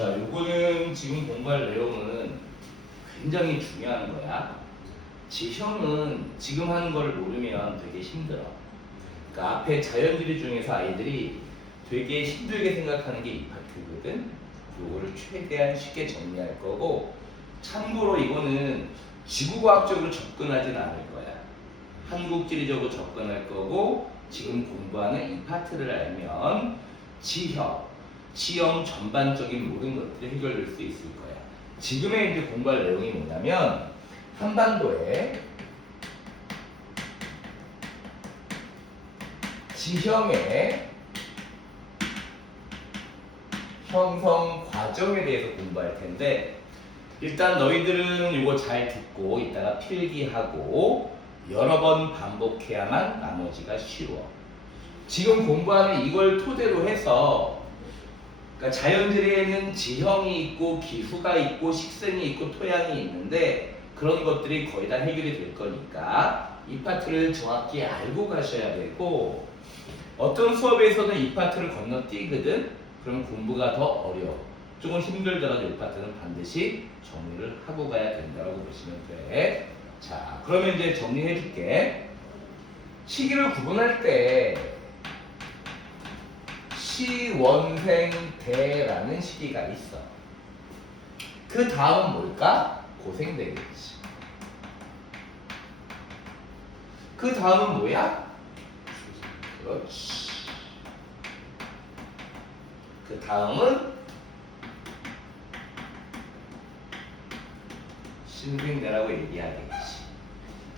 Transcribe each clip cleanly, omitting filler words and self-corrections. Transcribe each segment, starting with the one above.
자, 요거는 지금 공부할 내용은 굉장히 중요한 거야. 지형은 지금 하는 걸 모르면 되게 힘들어. 그러니까 앞에 자연주의 중에서 아이들이 되게 힘들게 생각하는 게 이 파트거든. 요거를 최대한 쉽게 정리할 거고, 참고로 이거는 지구과학적으로 접근하진 않을 거야. 한국지리적으로 접근할 거고, 지금 공부하는 이 파트를 알면 지형 전반적인 모든 것들이 해결될 수 있을 거야. 지금의 이제 공부할 내용이 뭐냐면 한반도에 지형의 형성 과정에 대해서 공부할 텐데, 일단 너희들은 이거 잘 듣고 이따가 필기하고 여러 번 반복해야만 나머지가 쉬워. 지금 공부하는 이걸 토대로 해서, 그러니까 자연지리에는 지형이 있고 기후가 있고 식생이 있고 토양이 있는데 그런 것들이 거의 다 해결이 될 거니까 이 파트를 정확히 알고 가셔야 되고, 어떤 수업에서는 이 파트를 건너뛰거든. 그럼 공부가 더 어려워. 조금 힘들더라도 이 파트는 반드시 정리를 하고 가야 된다고 보시면 돼. 자, 그러면 이제 정리해 줄게. 시기를 구분할 때 시원생대라는 시기가 있어. 그 다음 뭘까? 고생대겠지. 그 다음은 뭐야? 그렇지. 그 다음은 신생대라고 얘기하겠지.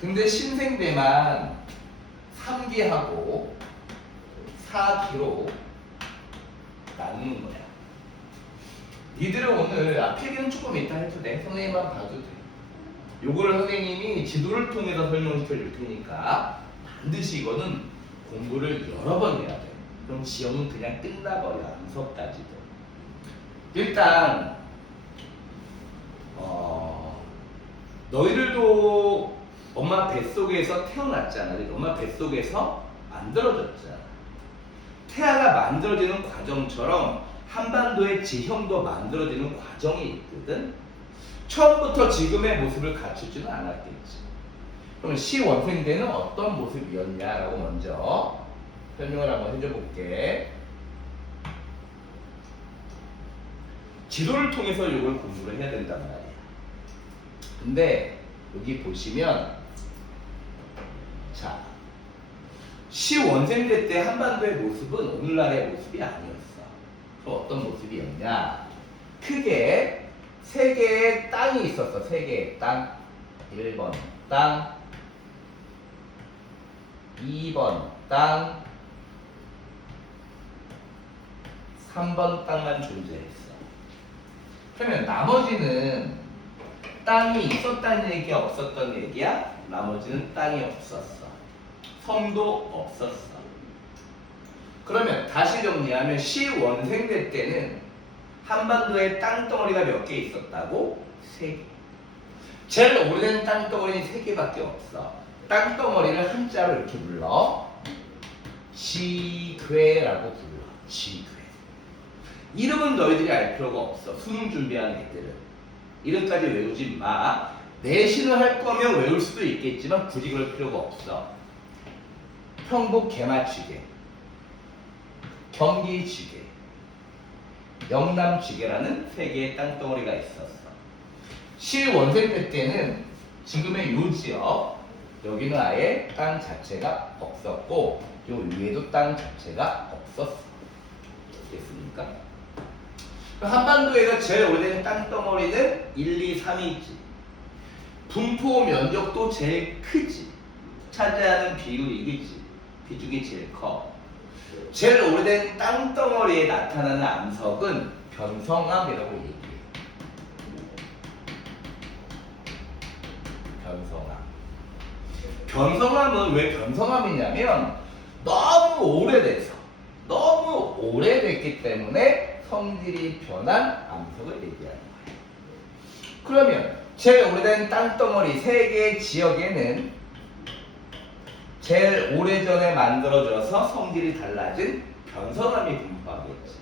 근데 신생대만 3기하고 4기로 나누는 거야. 니들은 오늘 필기는 조금 이따 해도 돼. 선생님만 봐도 돼. 요거를 선생님이 지도를 통해서 설명시켜 줄 테니까 반드시 이거는 공부를 여러 번 해야 돼. 그럼 지형은 그냥 끝나버려. 암석까지도. 일단 너희들도 엄마 뱃속에서 태어났잖아. 엄마 뱃속에서 만들어졌잖아. 태아가 만들어지는 과정처럼 한반도의 지형도 만들어지는 과정이 있거든. 처음부터 지금의 모습을 갖추지는 않았겠지. 그럼 시원생대는 어떤 모습이었냐라고 먼저 설명을 한번 해줘 볼게. 지도를 통해서 이걸 공부를 해야 된단 말이야. 근데 여기 보시면, 자, 시원생대 때 한반도의 모습은 오늘날의 모습이 아니었어. 그럼 어떤 모습이었냐? 크게 세 개의 땅이 있었어. 세 개의 땅. 1번 땅, 2번 땅, 3번 땅만 존재했어. 그러면 나머지는 땅이 있었다는 얘기야, 없었던 얘기야? 나머지는 땅이 없었어. 섬도 없었어. 그러면 다시 정리하면 시원생대 때는 한반도에 땅덩어리가 몇 개 있었다고? 3개. 제일 오래된 땅덩어리는 3개밖에 없어. 땅덩어리를 한자로 이렇게 불러. 지괴라고 불러. 지괴. 이름은 너희들이 알 필요가 없어. 수능 준비하는 애들은. 이름까지 외우지 마. 내신을 할 거면 외울 수도 있겠지만 굳이 그럴 필요가 없어. 평북 개마지괴, 경기 지괴, 영남 지괴라는 3개의 땅덩어리가 있었어. 시원생대 때는 지금의 요 지역, 여기는 아예 땅 자체가 없었고 요 위에도 땅 자체가 없었어. 됐습니까? 한반도에서 제일 오래된 땅덩어리는 1, 2, 3이지. 분포 면적도 제일 크지. 차지하는 비율이 이기지. 비중이 제일 커. 제일 오래된 땅덩어리에 나타나는 암석은 변성암이라고 얘기해. 변성암. 변성암은 왜 변성암이냐면 너무 오래됐기 때문에 성질이 변한 암석을 얘기하는 거예요. 그러면 제일 오래된 땅덩어리 3개의 지역에는 제일 오래전에 만들어져서 성질이 달라진 변성암이 분포하겠지.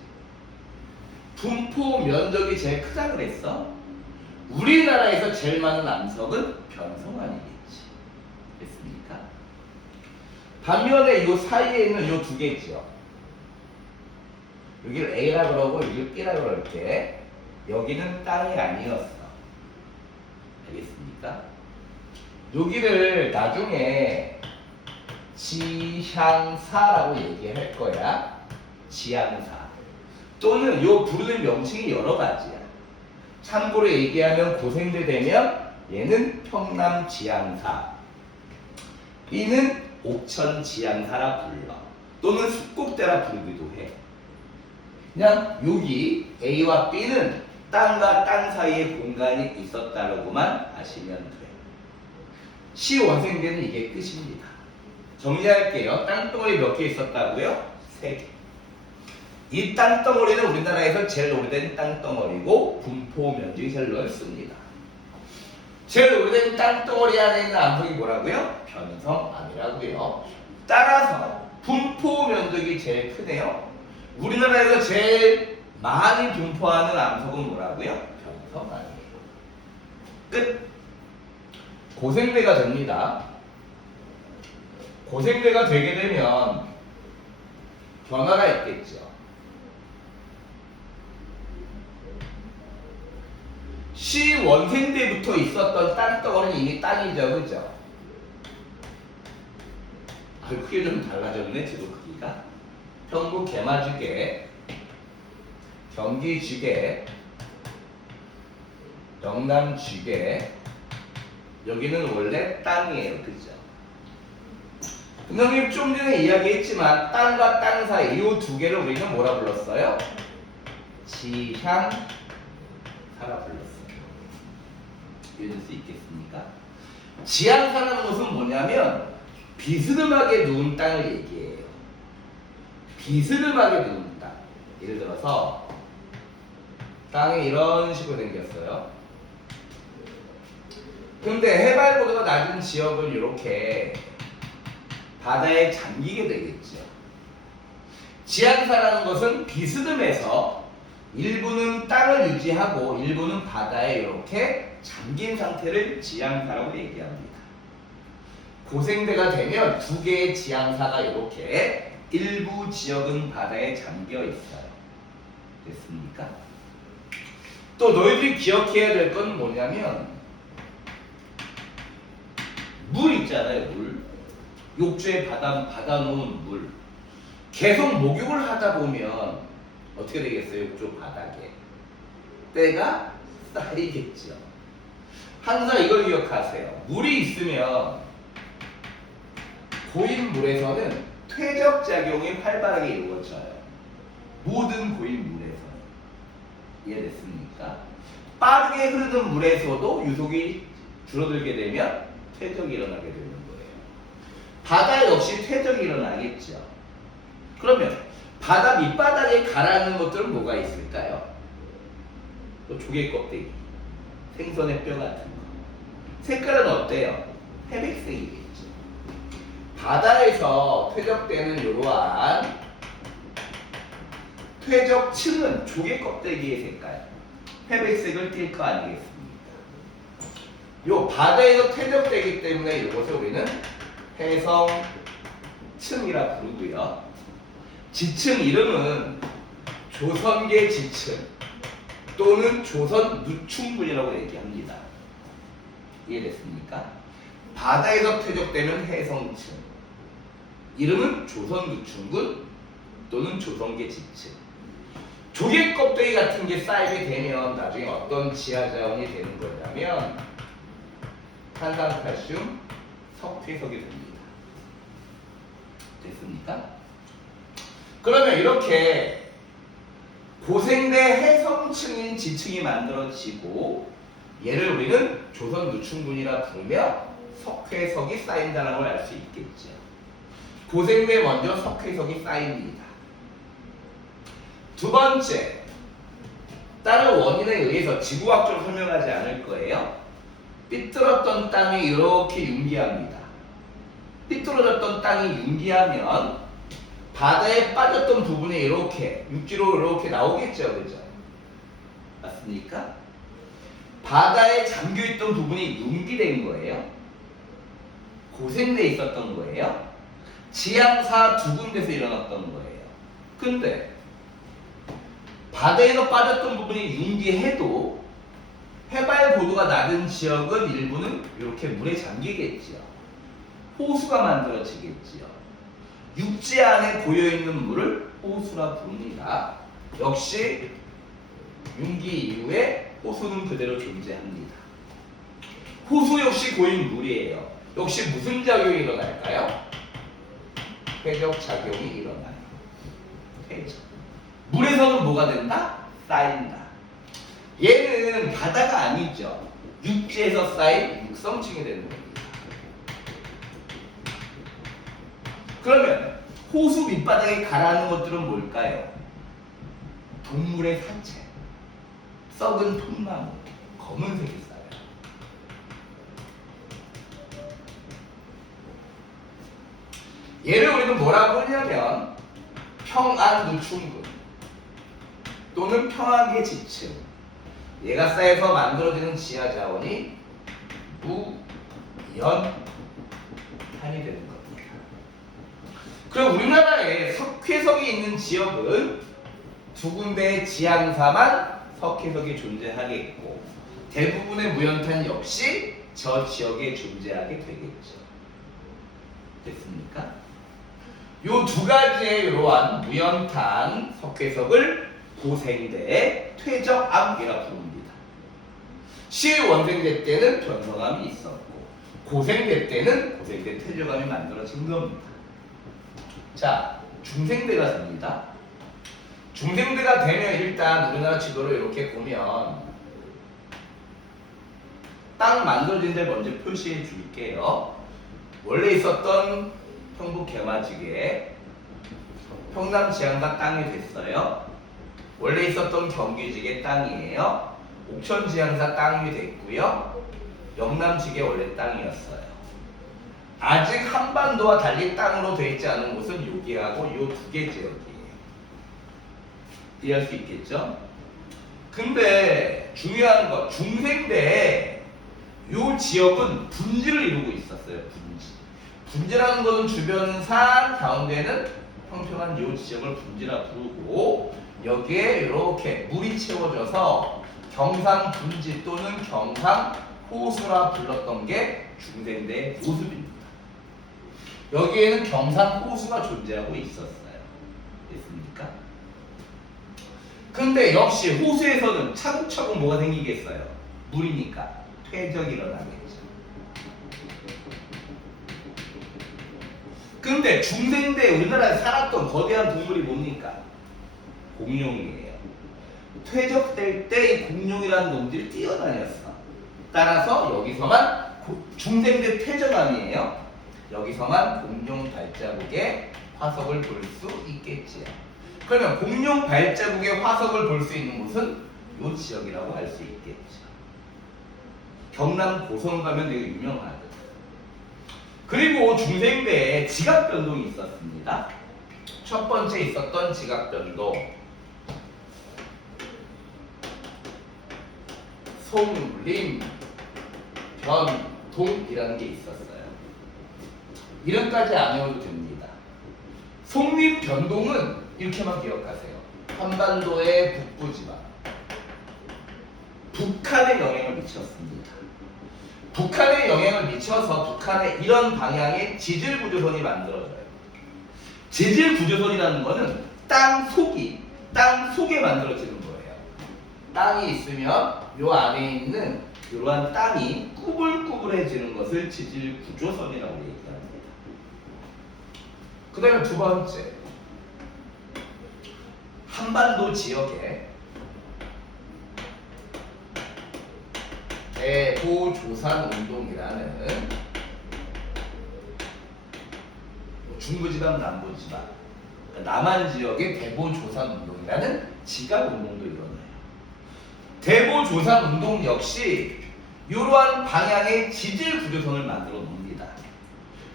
분포 면적이 제일 크다 그랬어. 우리나라에서 제일 많은 암석은 변성환이겠지. 됐습니까? 반면에 이 사이에 있는 이 두 개죠. 여기를 A라 그러고 여기를 B라 그럴게. 여기는 땅이 아니었어. 알겠습니까? 여기를 나중에 지향사라고 얘기할 거야. 지향사. 또는 요 부르는 명칭이 여러 가지야. 참고로 얘기하면 고생대 되면 얘는 평남 지향사, B는 옥천 지향사라 불러. 또는 숲곡대라 부르기도 해. 그냥 여기 A와 B는 땅과 땅 사이에 공간이 있었다라고만 아시면 돼. 시원생대는 이게 끝입니다. 정리할게요. 땅덩어리 몇 개 있었다고요? 3개. 이 땅덩어리는 우리나라에서 제일 오래된 땅덩어리고 분포 면적이 제일 넓습니다. 제일 오래된 땅덩어리 안에 있는 암석이 뭐라고요? 변성암이라고요. 따라서 분포 면적이 제일 크네요. 우리나라에서 제일 많이 분포하는 암석은 뭐라고요? 변성암이에요. 끝. 고생대가 됩니다. 고생대가 되게 되면 변화가 있겠죠. 시원생대부터 있었던 땅덩어리는 이미 땅이죠, 그죠? 크게 좀 달라졌네, 지도 크기가. 평북 개마주계, 경기주계, 영남주계, 여기는 원래 땅이에요, 그죠? 선생님 좀 전에 이야기했지만 땅과 땅 사이 이 두 개를 우리는 뭐라 불렀어요? 지향사라 불렀어요. 이해될 수 있겠습니까? 지향사라는 것은 뭐냐면 비스름하게 누운 땅을 얘기해요. 비스름하게 누운 땅. 예를 들어서 땅이 이런 식으로 생겼어요. 근데 해발고도가 낮은 지역은 이렇게 바다에 잠기게 되겠죠. 지향사라는 것은 비스듬해서 일부는 땅을 유지하고 일부는 바다에 이렇게 잠긴 상태를 지향사라고 얘기합니다. 고생대가 되면 두 개의 지향사가 이렇게 일부 지역은 바다에 잠겨 있어요. 됐습니까? 또 너희들이 기억해야 될 건 뭐냐면 물 있잖아요, 물. 욕조에 받아놓은 물. 계속 목욕을 하다 보면 어떻게 되겠어요? 욕조 바닥에 때가 쌓이겠죠. 항상 이걸 기억하세요. 물이 있으면 고인 물에서는 퇴적 작용이 활발하게 이루어져요. 모든 고인 물에서. 이해됐습니까? 빠르게 흐르는 물에서도 유속이 줄어들게 되면 퇴적이 일어나게 되는 거예요. 바다 역시 퇴적이 일어나겠죠. 그러면 바다 밑바닥에 가라앉는 것들은 뭐가 있을까요? 조개 껍데기, 생선의 뼈 같은 거. 색깔은 어때요? 회백색이겠죠. 바다에서 퇴적되는 이러한 퇴적층은 조개 껍데기의 색깔, 회백색을 띌 거 아니겠습니까? 요 바다에서 퇴적되기 때문에 이것을 우리는 해성층이라 부르고요. 지층 이름은 조선계 지층 또는 조선 누충군이라고 얘기합니다. 이해됐습니까? 바다에서 퇴적되는 해성층 이름은 조선 누충군 또는 조선계 지층. 조개 껍데기 같은 게 쌓이게 되면 나중에 어떤 지하자원이 되는 거냐면 탄산칼슘, 석회석이 됩니다. 됐습니까? 그러면 이렇게 고생대 해성층인 지층이 만들어지고 얘를 우리는 조선 누충군이라 부르며 석회석이 쌓인다는 걸 알 수 있겠죠. 고생대 먼저 석회석이 쌓입니다. 두 번째, 다른 원인에 의해서 지구학적으로 설명하지 않을 거예요. 삐뚤었던 땅이 이렇게 융기합니다. 삐뚤어졌던 땅이 융기하면 바다에 빠졌던 부분이 이렇게 육지로 이렇게 나오겠죠, 그죠? 맞습니까? 바다에 잠겨있던 부분이 융기된 거예요. 고생돼 있었던 거예요. 지향사 두 군데서 일어났던 거예요. 근데 바다에서 빠졌던 부분이 융기해도 해발 고도가 낮은 지역은 일부는 이렇게 물에 잠기겠지요. 호수가 만들어지겠지요. 육지 안에 고여있는 물을 호수라 부릅니다. 역시 융기 이후에 호수는 그대로 존재합니다. 호수 역시 고인 물이에요. 역시 무슨 작용이 일어날까요? 퇴적 작용이 일어나요. 퇴적. 물에서는 뭐가 된다? 쌓인다. 얘는 바다가 아니죠. 육지에서 쌓인 육성층이 되는 겁니다. 그러면 호수 밑바닥에 가라앉는 것들은 뭘까요? 동물의 사체, 썩은 통나무, 검은색이 쌓여요. 얘를 우리는 뭐라고 하냐면 평안누충근 또는 평안계 지층, 얘가 쌓여서 만들어지는 지하 자원이 무연탄이 되는 겁니다. 그럼 우리나라에 석회석이 있는 지역은 두 군데의 지향사만 석회석이 존재하겠고 대부분의 무연탄 역시 저 지역에 존재하게 되겠죠. 됐습니까? 요 두 가지의 이러한 무연탄, 석회석을 고생대, 퇴적암이라 부릅니다. 시원생대 때는 변성암이 있었고 고생대 때는 고생대 퇴적암이 만들어진 겁니다. 자, 중생대가 됩니다. 중생대가 되면 일단 우리나라 지도를 이렇게 보면 땅 만들어진 데 먼저 표시해 줄게요. 원래 있었던 평북 개마지계 평남 지향사 땅이 됐어요. 원래 있었던 경기지계 땅이에요. 옥천 지향사 땅이 됐고요. 영남지계 원래 땅이었어요. 아직 한반도와 달리 땅으로 되어 있지 않은 곳은 여기하고 요 두 개 지역이에요. 이해할 수 있겠죠? 근데 중요한 건 중생대에 요 지역은 분지를 이루고 있었어요. 분지. 분지라는 것은 주변 산, 가운데는 평평한 요 지역을 분지라 부르고 여기에 이렇게 물이 채워져서 경상 분지 또는 경상 호수라 불렀던 게 중생대의 모습입니다. 여기에는 경상 호수가 존재하고 있었어요. 됐습니까? 근데 역시 호수에서는 차곡차곡 뭐가 생기겠어요? 물이니까 퇴적이 일어나겠죠. 근데 중생대 우리나라에 살았던 거대한 동물이 뭡니까? 공룡이에요. 퇴적될 때 이 공룡이라는 놈들이 뛰어다녔어. 따라서 여기서만 중생대 퇴적암이에요. 여기서만 공룡 발자국의 화석을 볼 수 있겠지요. 그러면 공룡 발자국의 화석을 볼 수 있는 곳은 이 지역이라고 할 수 있겠죠. 경남 고성 가면 되게 유명하거든. 그리고 중생대에 지각 변동이 있었습니다. 첫 번째 있었던 지각 변동, 송림 변동이라는 게 있었어요. 이름까지 안 외워도 됩니다. 송림 변동은 이렇게만 기억하세요. 한반도의 북부지방, 북한에 영향을 미쳤습니다. 북한에 영향을 미쳐서 북한의 이런 방향의 지질 구조선이 만들어져요. 지질 구조선이라는 것은 땅 속에 만들어지는 거예요. 땅이 있으면 요 안에 있는 이러한 땅이 꾸불꾸불해지는 것을 지질 구조선이라고 얘기합니다. 그 다음에 두 번째, 한반도 지역에 대보조산운동이라는 중부지방, 남부지방, 남한 지역의 대보조산운동이라는 지각운동도 일어나요. 대보조산운동 역시 이러한 방향의 지질 구조선을 만들어 놓습니다.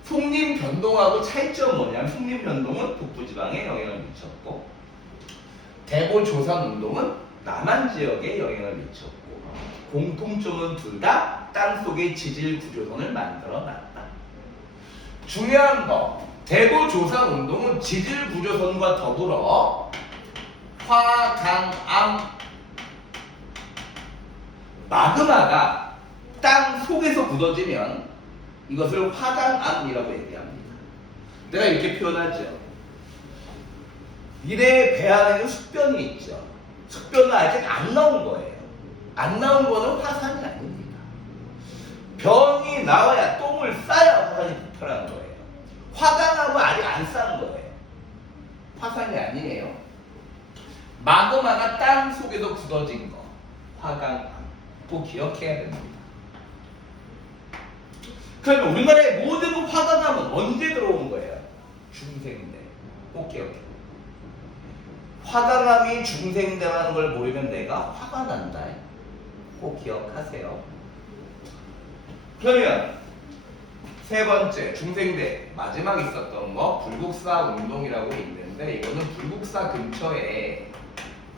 송림 변동하고 차이점은 뭐냐면 송림 변동은 북부지방에 영향을 미쳤고 대보조산운동은 남한 지역에 영향을 미쳤고 공통점은 둘 다 땅속의 지질 구조선을 만들어 놨다. 중요한 거, 대구 조사 운동은 지질 구조선과 더불어 화강암 마그마가 땅 속에서 굳어지면 이것을 화강암이라고 얘기합니다. 내가 이렇게 표현하죠. 니네 배 안에는 숙변이 있죠. 숙변은 아직 안 나온 거예요. 안 나온 거는 화산이 아닙니다. 변이 나와야 똥을 싸야 화산이 부풀어나는 거예요. 화강암은 아직 안 싼 거예요. 화산이 아니에요. 마그마가 땅 속에서 굳어진 거, 화강암. 꼭 기억해야 됩니다. 그러면 우리나라의 모든 화강암은 언제 들어온 거예요? 중생대. 꼭 기억해. 화강암이 중생대라는 걸 모르면 내가 화가 난다. 꼭 기억하세요. 그러면 세 번째 중생대 마지막 있었던 거 불국사 운동이라고 있는데 이거는 불국사 근처에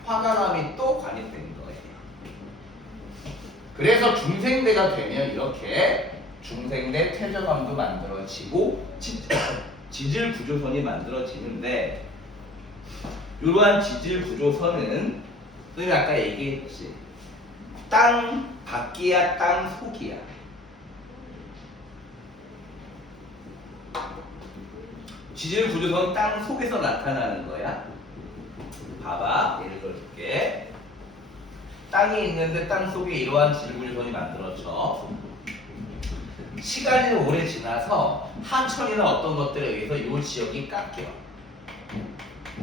화강암이 또 관입된 거예요. 그래서 중생대가 되면 이렇게 중생대 퇴적암도 만들어지고 지질 구조선이 만들어지는데 이러한 지질 구조선은 선생님이 아까 얘기했지. 땅 밖이야 땅 속이야. 지질 구조선 땅 속에서 나타나는 거야. 봐봐, 예를 들어줄게. 땅이 있는데 땅 속에 이러한 지질 구조선이 만들어져. 시간이 오래 지나서 하천이나 어떤 것들에 의해서 이 지역이 깎여.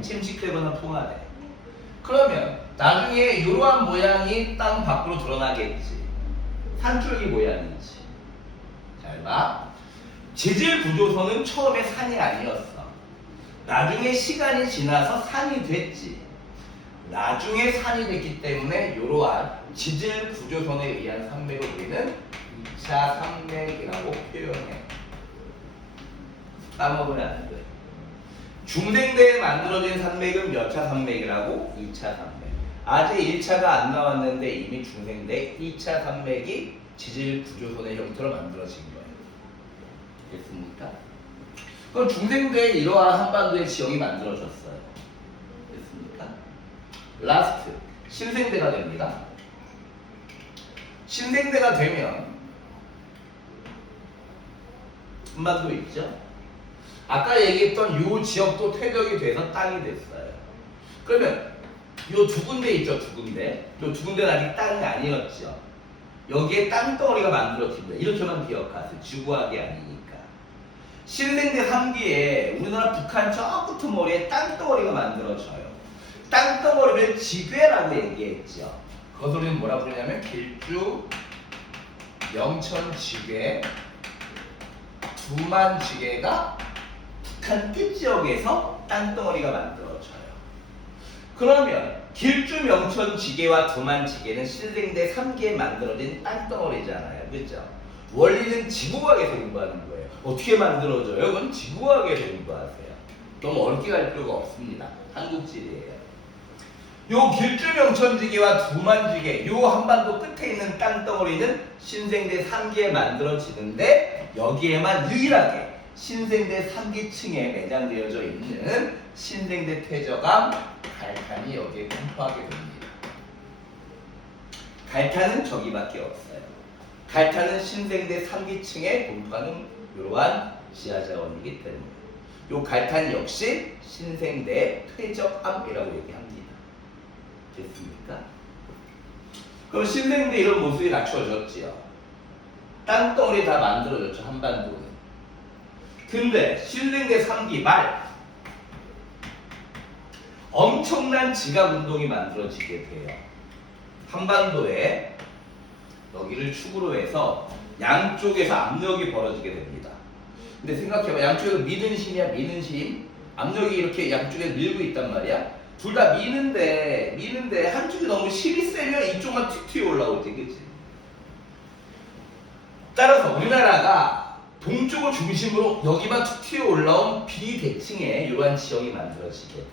침식되거나 풍화돼. 그러면 나중에 이러한 모양이 땅 밖으로 드러나겠지. 산줄기 모양이지. 잘 봐. 지질 구조선은 처음에 산이 아니었어. 나중에 시간이 지나서 산이 됐지. 나중에 산이 됐기 때문에 이러한 지질 구조선에 의한 산맥을 우리는 2차 산맥이라고 표현해. 까먹으면 안 돼. 중생대에 만들어진 산맥은 몇 차 산맥이라고? 2차 산맥. 아직 1차가 안 나왔는데 이미 중생대 2차 산맥이 지질 구조선의 형태로 만들어진 거예요. 됐습니까? 그럼 중생대에 이러한 한반도의 지형이 만들어졌어요. 됐습니까? 라스트 신생대가 됩니다. 신생대가 되면 한반도 있죠? 아까 얘기했던 이 지역도 퇴적이 돼서 땅이 됐어요. 그러면 이 두 군데 있죠, 두 군데. 이 두 군데는 아직 땅이 아니었죠. 여기에 땅덩어리가 만들어집니다. 이렇게만 기억하세요. 지구학이 아니니까. 신생대 3기에 우리나라 북한 저 끝은 머리에 땅덩어리가 만들어져요. 땅덩어리를 지괴라고 얘기했죠. 그것을 우리는 뭐라고 부르냐면 길주, 영천지괴, 두만지괴가 북한 끝지역에서 땅덩어리가 만들어져요. 그러면 길주, 명천지괴와 두만지괴는 신생대 3기에 만들어진 땅덩어리잖아요. 그렇죠? 원리는 지구과학에서 공부하는 거예요. 어떻게 만들어져요? 그건 지구과학에서 공부하세요. 너무 어렵게 갈 필요가 없습니다. 한국지리예요. 요 길주, 명천지괴와 두만지괴, 요 한반도 끝에 있는 땅덩어리는 신생대 3기에 만들어지는데 여기에만 유일하게 신생대 3기층에 매장되어져 있는 신생대 퇴적암 갈탄이 여기에 분포하게 됩니다. 갈탄은 저기밖에 없어요. 갈탄은 신생대 3기층에 분포하는 이러한 지하자원이기 때문에 요 갈탄 역시 신생대 퇴적암이라고 얘기합니다. 됐습니까? 그럼 신생대 이런 모습이 갖춰졌지요. 땅덩어리 다 만들어졌죠, 한반도는. 근데 신생대 3기 말 엄청난 지각운동이 만들어지게 돼요. 한반도에 여기를 축으로 해서 양쪽에서 압력이 벌어지게 됩니다. 근데 생각해봐. 양쪽에서 미는 힘이야, 미는 힘. 압력이 이렇게 양쪽에 밀고 있단 말이야. 둘 다 미는데 한쪽이 너무 힘이 세면 이쪽만 툭 튀어 올라오지, 그치? 따라서 우리나라가 동쪽을 중심으로 여기만 툭 튀어 올라온 비대칭의 이러한 지형이 만들어지게 돼요.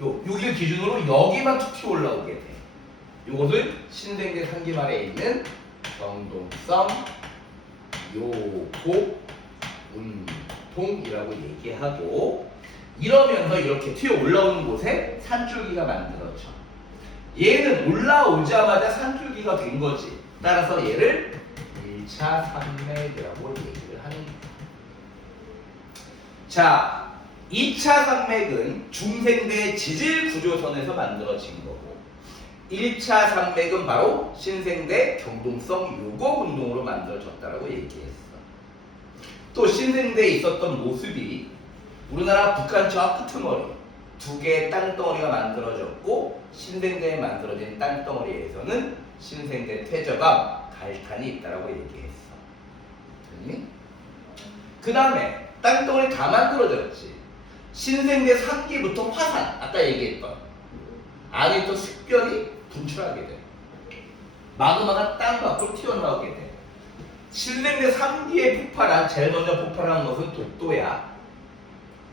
여기를 기준으로 여기만 툭 튀어 올라오게 돼. 이것을 신생대 상기말에 있는 정동성 요고 운동이라고 얘기하고, 이러면서 이렇게 튀어 올라오는 곳에 산줄기가 만들어져. 얘는 올라오자마자 산줄기가 된 거지. 따라서 얘를 1차 산맥이라고 얘기를 하는 거야. 자, 2차 산맥은 중생대 지질 구조선에서 만들어진 거고, 1차 산맥은 바로 신생대 경동성 요거 운동으로 만들어졌다라고 얘기했어. 또 신생대에 있었던 모습이 우리나라 북한 저 끄트머리 두 개의 땅덩어리가 만들어졌고, 신생대에 만들어진 땅덩어리에서는 신생대 퇴저감, 갈탄이 있다라고 얘기했어. 그 다음에 땅덩어리 다 만들어졌지. 신생대 상기부터 화산, 아까 얘기했던 안에 또 습결이 분출하게 돼. 마그마가 땅 밖으로 튀어나오게 돼. 신생대 3기에 폭발한, 제일 먼저 폭발한 것은 독도야.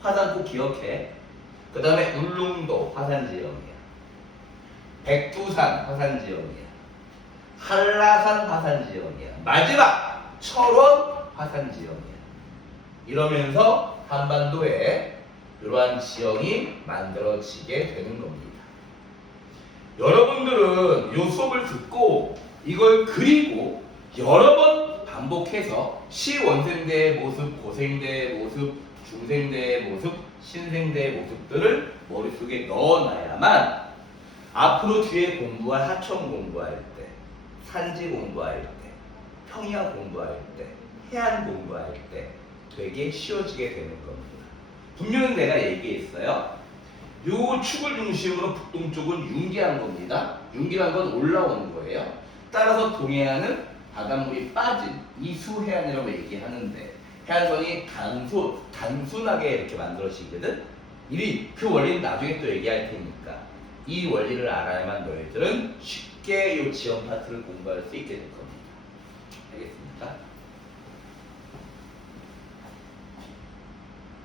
화산 꼭 기억해. 그 다음에 울릉도 화산지형이야. 백두산 화산지형이야. 한라산 화산지형이야. 마지막 철원 화산지형이야. 이러면서 한반도에 이러한 지형이 만들어지게 되는 겁니다. 여러분들은 이 수업을 듣고 이걸 그리고 여러 번 반복해서 시원생대의 모습, 고생대의 모습, 중생대의 모습, 신생대의 모습들을 머릿속에 넣어놔야만 앞으로 뒤에 공부할 하천 공부할 때, 산지 공부할 때, 평야 공부할 때, 해안 공부할 때 되게 쉬워지게 되는 겁니다. 분명히 내가 얘기했어요. 요 축을 중심으로 북동쪽은 융기한 겁니다. 융기란 건 올라오는 거예요. 따라서 동해안은 바닷물이 빠진 이수해안이라고 얘기하는데, 해안선이 단순하게 이렇게 만들어지거든. 그 원리는 나중에 또 얘기할 테니까 이 원리를 알아야만 너희들은 쉽게 이 지형 파트를 공부할 수 있게 될 겁니다. 알겠습니까?